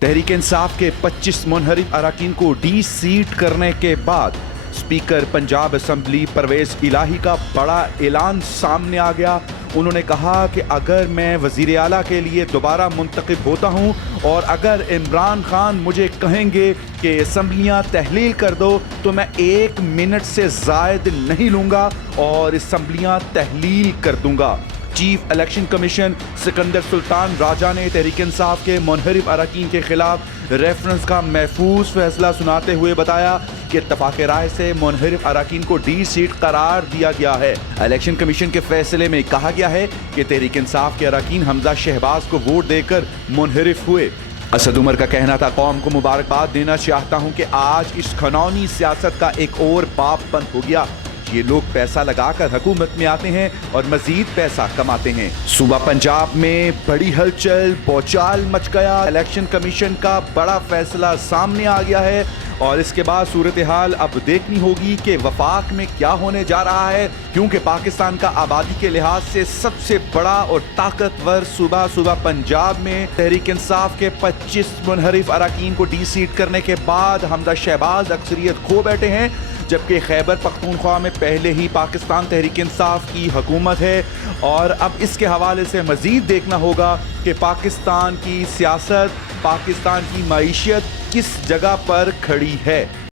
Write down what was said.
तहरीक इंसाफ के 25 मुनहरिफ अरकान को डी सीट करने के बाद स्पीकर पंजाब असम्बली परवेज इलाही का बड़ा ऐलान सामने आ गया। उन्होंने कहा कि अगर मैं वज़ीर आला के लिए दोबारा मुंतखब होता हूँ और अगर इमरान खान मुझे कहेंगे कि असम्बलियाँ तहलील कर दो तो मैं 1 मिनट से ज़ायद नहीं लूँगा और असम्बलियाँ तहलील कर दूँगा। Chief election commission Sikandar Sultan Raja ने तहरीक इंसाफ के मुनहरिफ अरकान के खिलाफ रेफरेंस का महफूज फैसला सुनाते हुए बताया कि इत्तफाक राय से मुनहरिफ अरकान को डी सीट करार दिया गया है। इलेक्शन कमीशन के फैसले में कहा गया है कि तहरीक इंसाफ के अरकान हमजा शहबाज को वोट देकर मुनहरिफ हुए। असद उमर का कहना था, कौम को मुबारकबाद देना चाहता हूँ कि आज इस खनौनी सियासत का एक और बाब बंद हो गया। ये लोग पैसा लगाकर हुकूमत में आते हैं और मजीद पैसा कमाते हैं। सूबा पंजाब में बड़ी हलचल बौचाल मच गया। इलेक्शन कमीशन का बड़ा फैसला सामने आ गया है और इसके बाद सूरत हाल अब देखनी होगी कि वफाक में क्या होने जा रहा है, क्योंकि पाकिस्तान का आबादी के लिहाज से सबसे बड़ा और ताकतवर सूबा पंजाब में तहरीक इंसाफ के 25 मुनहरिफ अरकान को डी सीट करने के बाद हमजा शहबाज अक्सरियत खो बैठे हैं, जबकि खैबर पख्तूनख्वा में पहले ही पाकिस्तान तहरीक इंसाफ की हुकूमत है। और अब इसके हवाले से मज़ीद देखना होगा कि पाकिस्तान की सियासत, पाकिस्तान की मईशत किस जगह पर खड़ी है।